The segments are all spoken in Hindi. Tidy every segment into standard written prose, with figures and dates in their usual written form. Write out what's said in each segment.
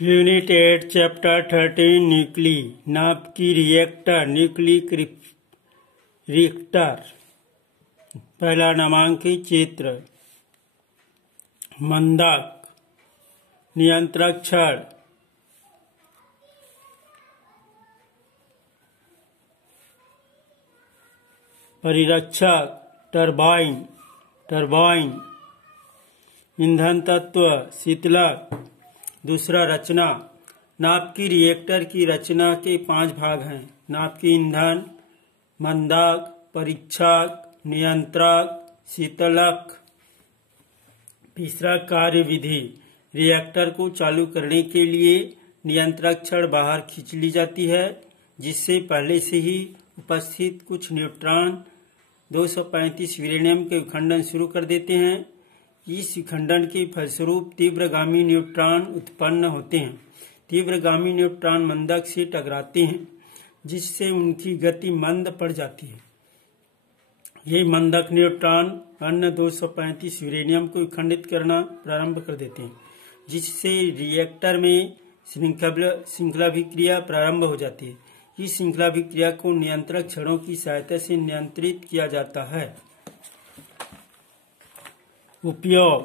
यूनिट 8 चैप्टर 13 न्यूक्ली नाप की रिएक्टर न्यूक्लिक रिएक्टर। पहला नामांकित चित्र मंदक नियंत्रक छड़ परिरक्षक टरबाइन ईंधन तत्व शीतलक। दूसरा रचना नाप की रिएक्टर की रचना के 5 भाग हैं। नाप की ईंधन, मंदक, परीक्षक, नियंत्रक, शीतलक। तीसरा कार्य विधि रिएक्टर को चालू करने के लिए नियंत्रक छड़ बाहर खींच ली जाती है, जिससे पहले से ही उपस्थित कुछ न्यूट्रॉन 235 यूरेनियम के विखंडन शुरू कर देते हैं। इस विखंडन के फलस्वरूप तीव्रगामी न्यूट्रॉन उत्पन्न होते हैं। तीव्रगामी न्यूट्रॉन मंदक से टकराते हैं, जिससे उनकी गति मंद पड़ जाती है। ये मंदक न्यूट्रॉन अन्य 235 यूरेनियम को विखंडित करना प्रारंभ कर देते हैं, जिससे रिएक्टर में श्रृंखलाभिक्रिया प्रारंभ हो जाती है। इस श्रृंखलाभिक्रिया को नियंत्रक छड़ों की सहायता से नियंत्रित किया जाता है। उपयोग: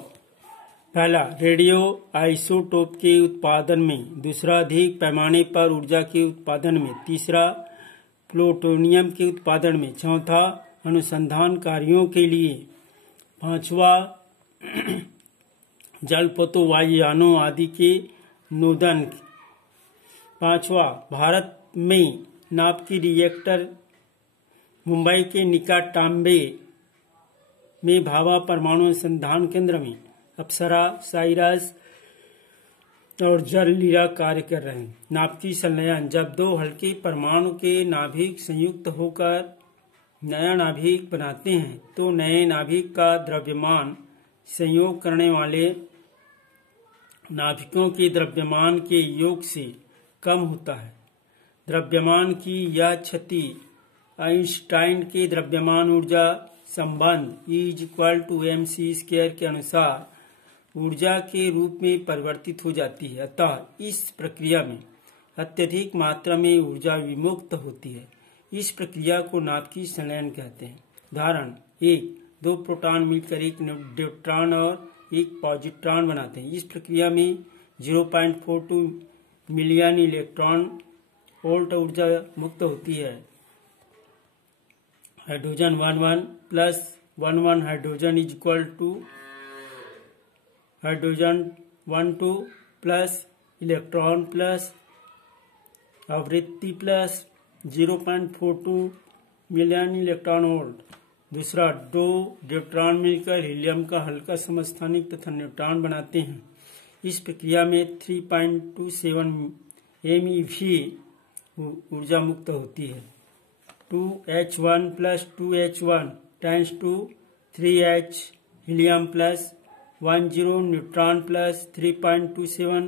पहला, रेडियो आइसोटोप के उत्पादन में। दूसरा, अधिक पैमाने पर ऊर्जा के उत्पादन में। तीसरा, प्लूटोनियम के उत्पादन में। चौथा, अनुसंधान कार्यों के लिए। पांचवा, जलपोतों वायुयानों आदि के नोदन। पांचवा, भारत में नाप की रिएक्टर मुंबई के निकट टांबे में भाभा परमाणु अनुसंधान केंद्र में अप्सरा, साइरस और जललीला कार्य कर रहे हैं। नाप की संलयन: जब दो हल्के परमाणु के नाभिक संयुक्त होकर नया नाभिक बनाते हैं, तो नए नाभिक का द्रव्यमान संयोग करने वाले नाभिकों के द्रव्यमान के योग से कम होता है। द्रव्यमान की यह क्षति आइंस्टाइन के द्रव्यमान ऊर्जा संबंध E=mc² के अनुसार ऊर्जा के रूप में परिवर्तित हो जाती है। अतः इस प्रक्रिया में अत्यधिक मात्रा में ऊर्जा विमुक्त होती है। इस प्रक्रिया को नाप की संलयन कहते हैं। उदाहरण: 1. 2 प्रोटॉन मिलकर एक न्यूट्रॉन और एक पॉजिट्रॉन बनाते हैं। इस प्रक्रिया में 0.42 मिलियन इलेक्ट्रॉन वोल्ट ऊर्जा मुक्त होती है। Hydrogen 11 plus 11 hydrogen = hydrogen 12 plus electron plus आवृत्ति प्लस 0.42 मिलियन इलेक्ट्रॉन वोल्ट। दूसरा, 2 न्यूट्रॉन मिलकर हीलियम का हल्का समस्थानिक तथा न्यूट्रॉन बनाते हैं। इस प्रक्रिया में 3.27 MeV ऊर्जा मुक्त होती है। 2H1 plus 2H1 × 3H helium plus 10 neutron plus 3.27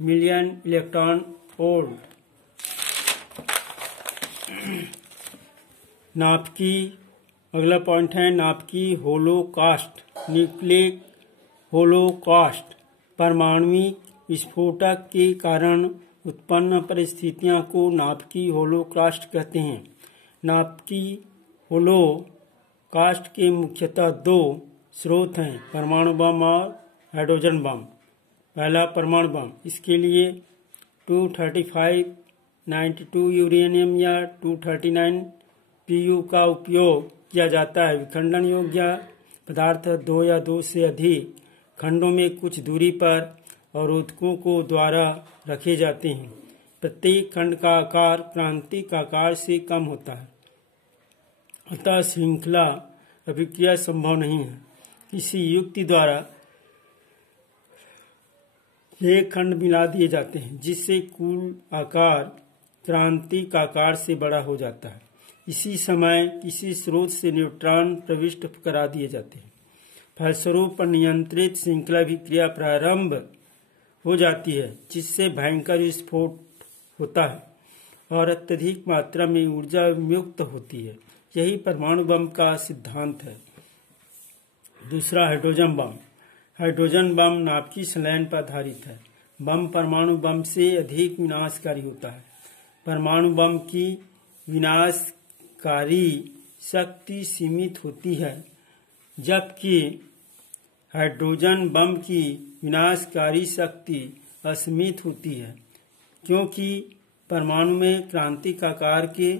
million electron volt. नाप की अगला पॉइंट है नाप की होलोकॉस्ट। न्यूक्लिक होलोकॉस्ट परमाणुविक विस्फोटक के कारण उत्पन्न परिस्थितियों को नाप की होलोकॉस्ट कहते हैं। नाप की होलोकॉस्ट के मुख्यतः 2 स्रोत हैं: परमाणु बम और हाइड्रोजन बम। पहला, परमाणु बम। इसके लिए 235 92 यूरेनियम या 239 Pu का उपयोग किया जाता है। विखंडन योग्य पदार्थ 2 या 2 से अधिक खंडों में कुछ दूरी पर अवरोधकों को द्वारा रखे जाते हैं। प्रत्येक खंड का आकार क्रांतिक आकार से कम होता है, अतः श्रृंखला अभिक्रिया संभव नहीं है। किसी युक्ति द्वारा ये खंड मिला दिए जाते हैं, जिससे कुल आकार क्रांतिक आकार से बड़ा हो जाता है। इसी समय किसी स्रोत से न्यूट्रॉन प्रविष्ट करा दिए जाते हैं। फलस्वरूप नियंत्रित श्रृंखलाभिक्रिया प्रारंभ हो जाती है, जिससे भयंकर विस्फोट होता है और अत्यधिक मात्रा में ऊर्जा मुक्त होती है। यही परमाणु बम का सिद्धांत है। दूसरा, हाइड्रोजन बम। हाइड्रोजन बम नाप की संलयन पर आधारित है। बम परमाणु बम से अधिक विनाशकारी होता है। परमाणु बम की विनाशकारी शक्ति सीमित होती है, जबकि हाइड्रोजन बम की विनाशकारी शक्ति असीमित होती है, क्योंकि परमाणु में क्रांतिक आकार के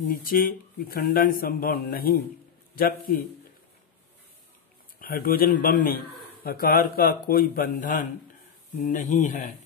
नीचे विखंडन संभव नहीं, जबकि हाइड्रोजन बम में आकार का कोई बंधन नहीं है।